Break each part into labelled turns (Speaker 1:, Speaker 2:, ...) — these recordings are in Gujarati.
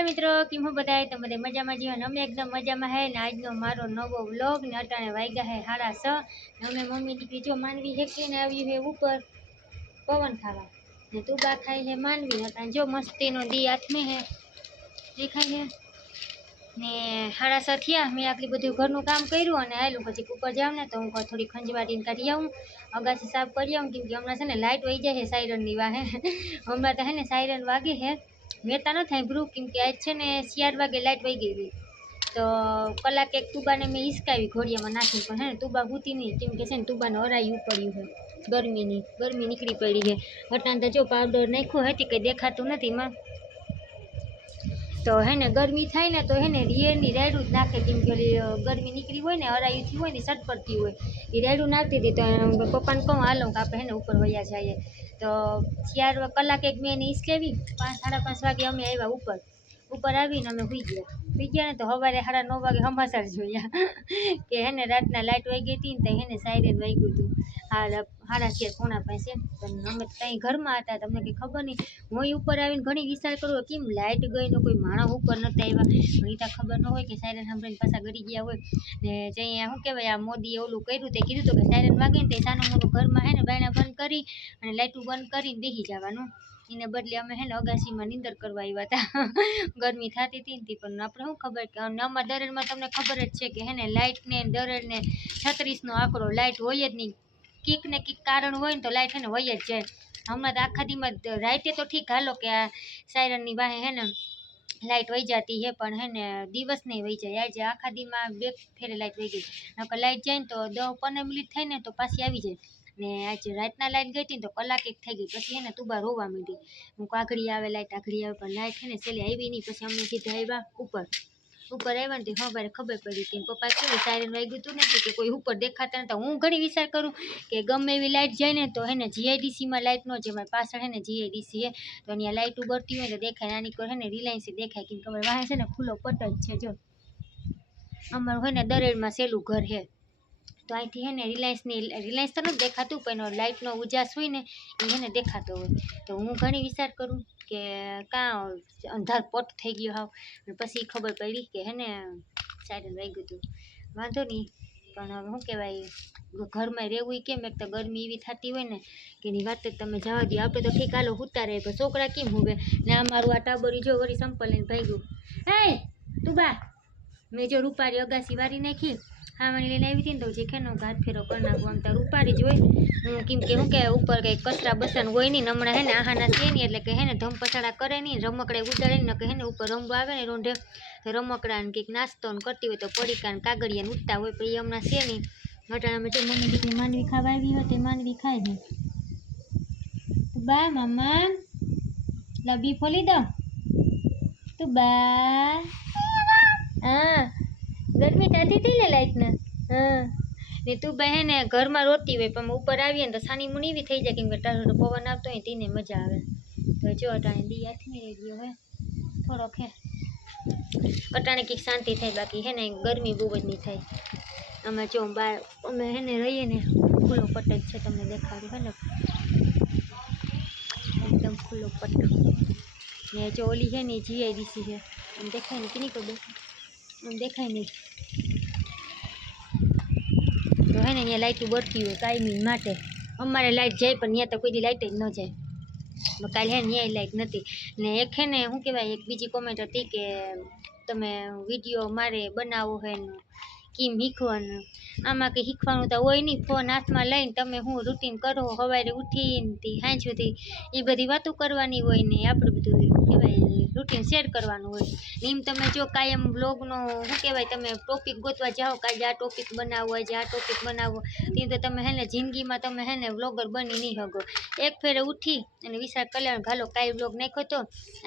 Speaker 1: હેલો મિત્રો, કેમ હું બધાય? તમે બધા મજામાં જીવો ને? અમે એકદમ મજામાં હે ને? આજનો મારો નવો વ્લોગ ને અટાણે વાગ્યા હે સાડા છ ને અમે મમ્મી દીકરી જો માનવી હેકીને આવ્યું હે ઉપર પવન ખાવા. ને તું બા ખાઈ હે માનવી અટાણે જો મસ્તીનો દી હાથમાં હે. દેખાય હે? ને સાડા છ થયા. મેં આટલી બધું ઘરનું કામ કર્યું અને આવેલું પછી ઉપર જાઉં ને તો હું કહું થોડી ખંજવાટીને કાઢી આવું. અગાસી સાફ કરી આવું કેમ કે હમણાં છે ને લાઇટ વહી જાય છે સાયરનની વાહે. હમણાં તો હે ને સાયરન વાગે છે મેતા ન થાય બ્રુ કેમ કે આજ છે ને ચાર વાગે લાઇટ વહી ગઈ. હતી તો કલાક એક તુબાને મેં હિસકાવી ઘોડિયામાં નાખી પણ હે ને તુબા ગુતી નહીં. કેમ કે છે ને તુબાને હરાયું પડ્યું છે. ગરમીની ગરમી નીકળી પડી છે. અટાણ તો જો પાવડર નાખ્યો હતી કંઈ દેખાતું નથી માં તો હે ને ગરમી થાય ને તો હે ને રિયરની રાયડું જ નાખે. કેમ કે ઓલી, અ, ગરમી નીકળી હોય ને હરાયું થયું હોય ને સટપડતી હોય. એ રાયડું નાખતી હતી તો એમ પપ્પાને કહું હાલો કે આપણે હે ને ઉપર વયા જઈએ. તો ચાર કલાક એક મેં એને ઈસકેવી પાંચ, સાડા પાંચ વાગે અમે આવ્યા ઉપર. ઉપર આવીને અમે સુઈ ગયા. સુઈ ગયા ને તો સવારે સાડા નવ વાગે હમાસર જોયા. કે હેને રાતના લાઇટ વહી ગઈ હતી ને તો એને સાયરન વાગ્યું હતું. હાડા સાડા ચાર પોણા પાસે? અમે ત્યાં ઘરમાં હતા, તમને કંઈ ખબર નહીં. હું ઉપર આવીને ઘણી વિચાર કરું કેમ લાઇટ ગઈ ને કોઈ માણસ ઉપર નતા આવ્યા? પણ ત્યાં ખબર ન હોય કે સાયરન સાંભળીને પાછા ગરી ગયા હોય. ને જે શું કહેવાય, આ મોદીએ ઓલું કર્યું તે કીધું હતું કે સાયરન વાગે ને તે સાનું મોટું ઘરમાં હે ને બાયણા બંધ કરી અને લાઇટું બંધ કરીને બેસી જવાનું. એને બદલે અમે હે ને અગાસીમાં નીંદર કરવા આવ્યા હતા. ગરમી થતી હતી ને પણ આપણે શું ખબર કે અમારા દરેડમાં તમને ખબર જ છે કે હે ને લાઇટને ને ને છત્રીસનો આંકડો લાઇટ હોય જ નહીં. કીક ને કીક કારણ હોય ને તો લાઈટ હે ને વહી જ જાય હમણાં તો આખા દીમાં રાતે તો ઠીક હાલો કે આ સાયરનની વાહે હે ને લાઇટ વહી જતી હે, પણ હે ને દિવસ નહીં વહી જાય. આજે આખા દીમાં બે ફેરે લાઇટ વહી ગઈ. નકર લાઇટ જાય ને તો દસ પંદર મિનિટ થાય ને તો પાછી આવી જાય. ને આજે રાતના લાઇટ ગઈ હતી ને તો કલાક એક થઈ ગઈ. પછી હે ને તુબા રોવા માંડી. હું કાઘડી આવે લાઇટ આઘડી આવે. પણ લાઇટ હે ને છેલ્લે આવી નહીં. પછી અમને સીધા આવ્યા ઉપર. ઉપર આવ્યા ને તે ખબર ખબર પડી કે પપ્પા કેવું સાયરન વાગ્યું હતું ને તો કે કોઈ ઉપર દેખાતા નતા. હું ઘણી વિચાર કરું કે ગમે એવી લાઇટ જાય ને તો હે ને જીઆઈડીસીમાં લાઇટ ન જાય, મારી પાછળ હે ને જીઆઈડીસી હે. તો અહીંયા લાઇટ ઉબરતી હોય ને તો દેખાય, નાની કોઈ હે ને રિલાયન્સ દેખાય કેમ કે અમારે વાહે છે ને ખુલ્લો પટ જ છે, જો. અમારું હોય ને દરેડમાં સહેલું ઘર છે તો અહીંથી હે ને રિલાયન્સની રિલાયન્સ તો નથી દેખાતું, પણ એનો લાઇટનો ઉજાસ હોય ને એ હે ને દેખાતો હોય. તો હું ઘણી વિચાર કરું કે કાં અંધાર પટ થઈ ગયો હાવ. પછી ખબર પડી કે હે ને સાયરન વાગ્યું હતું. વાંધો નહીં, પણ હવે શું કહેવાય, ઘરમાં રહેવું એ કેમ? એક તો ગરમી એવી થતી હોય ને, કે એની વાત તમે જવા દો આપણે તો ઠીક હાલો હુતા રહે પણ છોકરા કેમ હોવે? ને અમારું આ ટાબરી જો વળી સંપલ લઈને ભાગ્યું. હે તું બા, મેં જો રૂપારી અગાસી વારી નાખી. હાવાની લઈને આવી હતી ને તો જે ખેનો ઘાટ ફેરો કરી નાખું. આમ તાર ઉપાડી જ હોય. કેમ કે શું કે ઉપર કંઈ કચરા બસન હોય નહીં. હમણાં હે ને આહાના છે નહીં એટલે કે હે ને ધમ કરે નહીં. રમકડે ઉડાડે ને કે હે ને ઉપર રમવા આવે ને તો રમકડા ને કંઈક નાસ્તો ને કરતી હોય તો પડીકા ને કાગળિયા ને ઉઠતા હોય. પણ એ હમણાં છે નહીં. અટાણામાં જો મમ્મી દીકરી માનવી ખાવા આવી હોય તે માનવી છે તું બા મામા લબી ફોલી દો. તું બા. હા. ગરમી થતી હતી ને લાઈટને હા. ને તું બહેન ને ઘરમાં રોતી હોય, પણ ઉપર આવીએ ને તો સાની મુની બી થઈ જાય, કેમ કે ટાઢો પવન આવતો હોય તેને મજા આવે. તો જો અટાણે દી હાથમી રહી ગયો હોય થોડોક હે. અટાણે કંઈક શાંતિ થાય, બાકી હે ને ગરમી બહુ જ નહીં થાય. અમે જો બાર, અમે હે ને રહીએ ને, ખુલ્લો પટ જ છે તમને દેખાડું હે ને એકદમ ખુલ્લો પટ ને જો ઓલી છે ને જીઆઈડીસી છે આમ દેખાય ને કે નહીં ખબર? આમ દેખાય નહીં તો હે ને અહીંયા લાઇટ બળતી હોય કાયમી માટે. અમારે લાઇટ જાય પણ ત્યાં તો કોઈ લાઇટ જ ન જાય. કાલે હે ન્યાય લાઇટ નથી. ને એક હે ને, શું કહેવાય, એક બીજી કોમેન્ટ હતી કે તમે વીડિયો મારે બનાવવો હોય ને કેમ શીખવાનું? આમાં કંઈ શીખવાનું તો હોય નહીં. ફોન હાથમાં લઈને તમે હું રૂટીન કરો? સવારે ઉઠીને સાંજ સુધી એ બધી વાતો કરવાની હોય ને આપણું બધું કહેવાય રૂટીન શેર કરવાનું હોય. એમ તમે જો કાયમ બ્લોગનો શું કહેવાય, તમે ટોપિક ગોતવા જાઓ કે આજે આ ટોપિક બનાવવો, આજે આ ટોપિક બનાવવો, તે તો તમે હે ને જિંદગીમાં તમે હે ને વ્લોગર બની નહીં શકો. એક ફેરે ઉઠી અને વિશાળ કલ્યાણ ઘાલો કાંઈ વ્લોગ નાખ્યો તો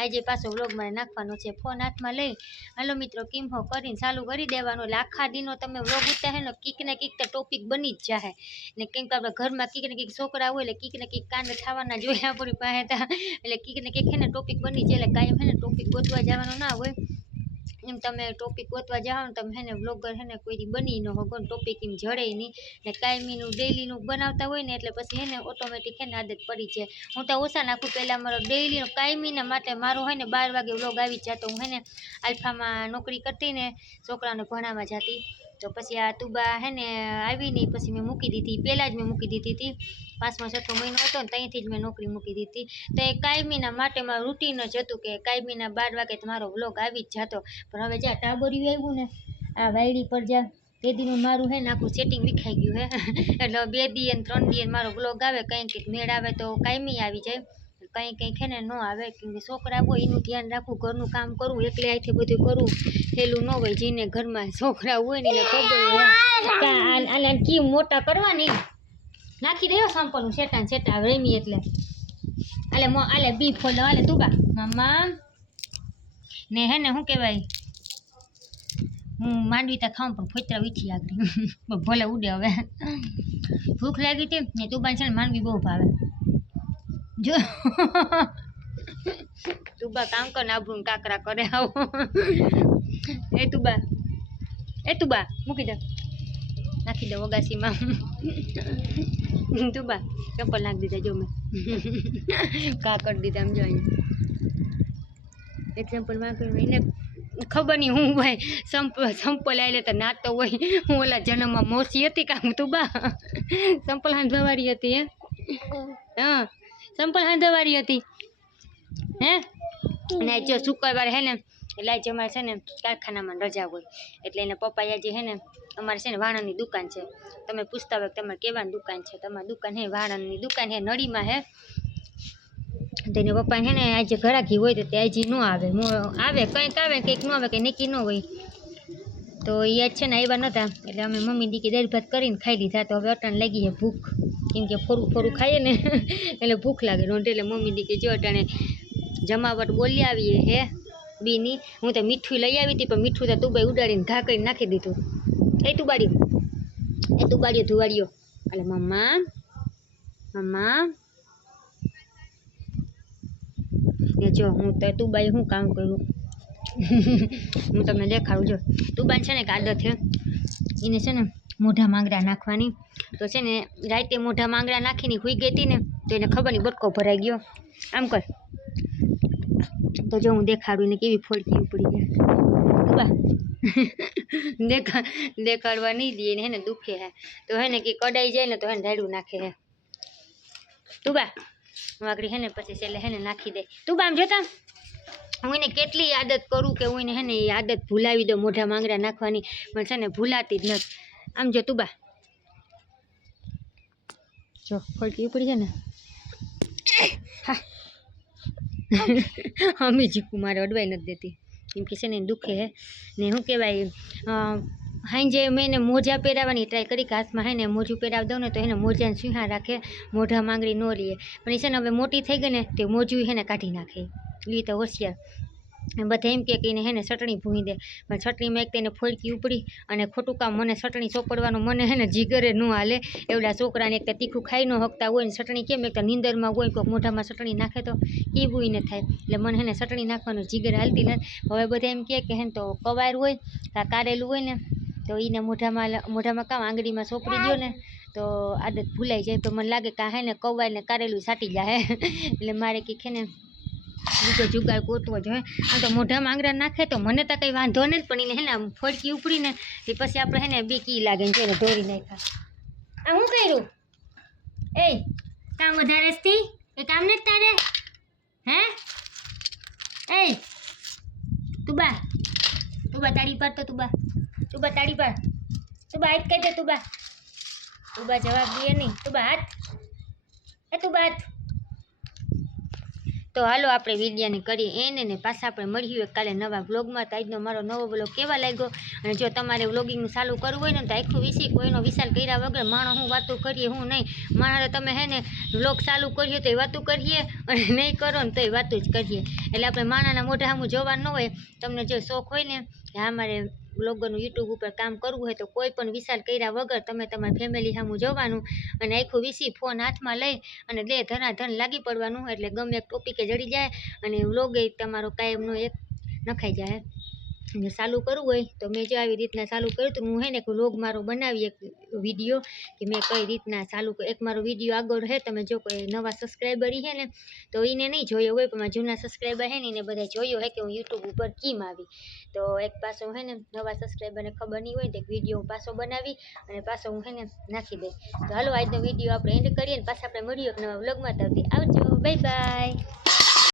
Speaker 1: આજે પાછો વ્લોગ મારે નાખવાનો છે. ફોન હાથમાં લઈ, હાલો મિત્રો, કેમ હો? કરીને ચાલુ કરી દેવાનો. એટલે આખા દિનો તમે વ્લોગ ઉતા હે ને, કીક ને કીક તો ટોપિક બની જ જાય ને કેમ કે આપણે ઘરમાં કીક ને કીક છોકરા હોય એટલે કીક ને કીક કાંડ થવાના જોઈએ આપણી પાસે એટલે કીક ને કીક હે ને ટોપિક બની જાય, એટલે કાયમ હે ને ટોપિક ગોતવા જવાનો ના હોય. એમ તમે ટોપિક ગોતવા જાઓ ને, તમે હે ને બ્લોગર હે ને કોઈ બની ન હગો ટોપિક એમ જડે નહીં. ને કાયમીનું ડેઈલીનું બનાવતા હોય ને, એટલે પછી હે ને ઓટોમેટિક હે ને આદત પડી જાય. હું તો ઓછા નાખું પહેલાં મારો ડેઈલીનો કાયમીને માટે મારો હોય ને બાર વાગે વ્લોગ આવી જતો. હું હે ને આલ્ફામાં નોકરી કરતી ને છોકરાને ભણાવવા જતી. તો પછી આ તુબા હે ને આવી નહીં પછી મેં મૂકી દીધી. પહેલાં જ મેં મૂકી દીધી હતી. પાંચમો, છઠ્ઠો મહિનો હતો ને ત્યાંથી જ મેં નોકરી મૂકી દીધી. તો એ કાયમીના માટે મારું રૂટીન જ હતું કે કાયમીના બાર વાગે મારો વ્લોગ આવી જ જતો. પણ હવે જ્યાં ટાબરિયું આવ્યું ને, આ વાયડી પર જ્યાં બે દીનું મારું હે ને આખું સેટિંગ વિખાઈ ગયું હે. એટલે બે દી ત્રણ દી મારો બ્લોગ આવે, કંઈ કંઈક મેળ આવે તો કાયમી આવી જાય. કંઈ કંઈ છે ને ન આવે છોકરા હોય એનું ધ્યાન રાખવું, ઘરનું કામ કરવું, એકલે હાથે બધું કરવું પેલું ન હોય જેને ઘરમાં છોકરા હોય ને ખબર હોય કી મોટા કરવાની? નાખી દેવો સંપલનું શેટા શેટા રેમી એટલે. આલે મો, આલે બી ફોલો આલે તું બા. મમ્મા ને હે ને શું કહેવાય? હું માંડવી ત્યાં ખાઉં પણ ફોતરા વીછી આગળ. ભલે ઉડે હવે. ભૂખ લાગી હતી ને તું છે ને માંડવી બહુ ભાવે. જો. તું બા કામ કર, ને આબરું ને કાકરા કરે આવો. એ તું બા એ તું બા મૂકી દે. નાખી દે વગાસીમાં તું બા ચપ્પલ નાખી દીધા, જો મેં. કાકર દીધા આમ જો અહીંયા. એક્ઝામ્પલમાં એને ખબર નહીં હું ભાઈ સંપ, સંપલ આવેલે તો નાતો હોય. હું ઓલા જન્મમાં મોસી હતી કામ તું બા સંપલ હાંધવારી હતી હે હા. સંપલ હાંધવારી હતી. હે? ને જો શુક્રવાર હે ને, એટલે આજે અમારે છે ને કારખાનામાં રજા હોય. એટલે એને પપ્પા આજે હે ને, અમારે છે ને વાણંદની દુકાન છે. તમે પૂછતા હોય તમારે કેવાની દુકાન છે? તમારી દુકાન હે વાણંદની દુકાન હે, નળીમાં હે. તો એને પપ્પા હે ને, આજે ઘરાકી હોય તો તે આજે ન આવે. આવે, કંઈક આવે, કંઈક ન આવે કંઈ નક્કી ન હોય. તો એ છે ને આવ્યા નહોતા એટલે અમે મમ્મી દીકી દાળ ભાત કરીને ખાઈ લીધા. તો હવે અટાણ લાગી છે ભૂખ. કેમ કે ફોરું ફોરું ખાઈએ ને, એટલે ભૂખ લાગે, રોંઢે એટલે મમ્મી દીકી જો અટાણે જમાવટ બોલી આવીએ હે, બીની, હું તો મીઠું લઈ આવી હતી, પણ મીઠું તો તુબાઈ ઉડાડીને ઘા કરીને નાખી દીધું. એ તુબાડ્યું એ તુબાડ્યો ધુવાડ્યો એટલે મમ્મા મમ્મા જો, હું તો તુબાઈ શું કામ કરું? હું તમને દેખાડું, જો. તુબાન છે ને એક આદત છે, એને છે ને મોઢા માંગડા નાખવાની. તો છે ને, રાતે મોઢા માંગડા નાખીને હુઈ ગઈ હતી ને, તો એને ખબર નહીં, બટકો ભરાઈ ગયો. આમ કર. તો જો હું દેખાડું ને કેવી ફોડકી ઉપડી તુબા દેખા, દેખાડવા નહીં દે ને હે ને દુખે હે. તો હે ને કે કડાઈ જાય ને તો હે ને ઢાળું નાખે હે. તુબા વાગડી હે ને પછી છેલ્લે હે ને નાખી દે. તુબા, આમ જોતા? હું એને કેટલી આદત કરું કે હું એને હે ને એ આદત ભૂલાવી દઉં, મોઢા માંગડા નાખવાની. પણ છે ને, ભૂલાતી જ નથી. આમ જો તુબા જો ફળકી ઉપડી છે ને. હા. અમી જીકુ મારે અડવાઈ નથી દેતી. એમ કે છે ને દુખે હે. ને શું કહેવાય હાંજે મેં એને મોજા પહેરાવવાની ટ્રાય કરી કે હાથમાં હે ને મોજું પહેરાવી દઉં ને તો એને મોજાને સિંહા રાખે, મોઢા માંગડી ન રહીએ પણ એ છે ને હવે મોટી થઈ ગઈ ને તે મોજું હે ને કાઢી નાખે. એ તો હોશિયાર. બધા એમ કે એને હેને ચટણી ભૂંઈ દે. પણ ચટણીમાં એક તેને ફોલકી ઉપડી અને ખોટું કામ મને ચટણી ચોપડવાનું મને હેને જીગરે ન હાલે. એવડા છોકરાને એક તીખું ખાઈ ન હકતા હોય ને ચટણી કેમ? એક નીંદરમાં હોય કોઈક મોઢામાં ચટણી નાખે તો કેવું ને થાય? એટલે મને હેને ચટણી નાખવાનું જીગર હાલતી નથી. હવે બધા એમ કહે કે હે તો કવાયર હોય, કાં કારેલું હોય ને, તો એને મોઢામાં મોઢામાં કામ આંગળીમાં સોપડી દો ને, તો આદત ભૂલાઈ જાય. તો મને લાગે કે હે ને કવાય ને કારેલું સાટી જાય એટલે મારે હે ને બીજો જુગાર ગોતવો જોઈએ આમ તો મોઢામાં આંગળા નાખે તો મને તો કંઈ વાંધો નહીં પણ એને હે ને ઉપડીને એ પછી આપણે હે ને બીક ઈ લાગે ને જોઈને દોરી નાખ્યા. આ હું કર્યું? એ કામ વધારે થી એ કામ નથી તારે? હે? એ તું બા તું બા તાળી પર તો તું બા તું બા તાળી પર. તું બા હાથ કહી દે તું બા તું બા જવાબ દે નહીં. તું બા હાથ. એ તું બા હાથ. તો હાલો આપણે વિદ્યાને કરીએ એને ને પાછા આપણે મળીએ કાલે નવા બ્લોગમાં તો આજનો મારો નવો બ્લોગ કેવા લાગ્યો? અને જો તમારે વ્લોગિંગનું ચાલુ કરવું હોય ને તો આખું વિશે કોઈનો વિશાલ કર્યા વગર માણો હું વાતું કરીએ, હું નહીં. માણો તમે હે ને વ્લોગ ચાલુ કરીએ તો એ વાતું કરીએ અને નહીં કરો ને એ વાતું જ કરીએ. એટલે આપણે માણાના મોઢા સામું જોવાનું ન હોય. તમને જો શોખ હોય ને આ મારે બ્લોગરનું યુટ્યુબ ઉપર કામ કરવું હોય તો કોઈ પણ વિશાલ કર્યા વગર તમે તમારી ફેમિલી સામું જવાનું અને આખું વિસી ફોન હાથમાં લઈ અને લે ધનાધન લાગી પડવાનું એટલે ગમે એક ટોપિકે જડી જાય અને વ્લોગ તમારો કાયમનો એક નખાઈ જાય. ચાલુ કરવું હોય, તો મેં જો આવી રીતના ચાલુ કર્યું તો હું હે ને લોગ મારો બનાવી એક વીડિયો, કે મેં કઈ રીતના ચાલુ એક મારો વીડિયો આગળ હે, તમે જો કોઈ નવા સબસ્ક્રાઈબર હે ને, તો એને નહીં જોયો હોય, પણ જૂના સબસ્ક્રાઈબર હે ને એને બધા જોયો હે કે હું યુટ્યુબ ઉપર કેમ આવી. તો એક પાછો હે ને, નવા સબસ્ક્રાઈબરને ખબર નહીં હોય તો એક વીડિયો પાછો બનાવી અને પાછો હું હે ને, નાખી દઈશ. તો હાલો, આજનો વીડિયો આપણે એન્ડ કરીએ ને, પાછા આપણે મળીએ એક નવા વ્લોગમાં. તો આવજો. Bye bye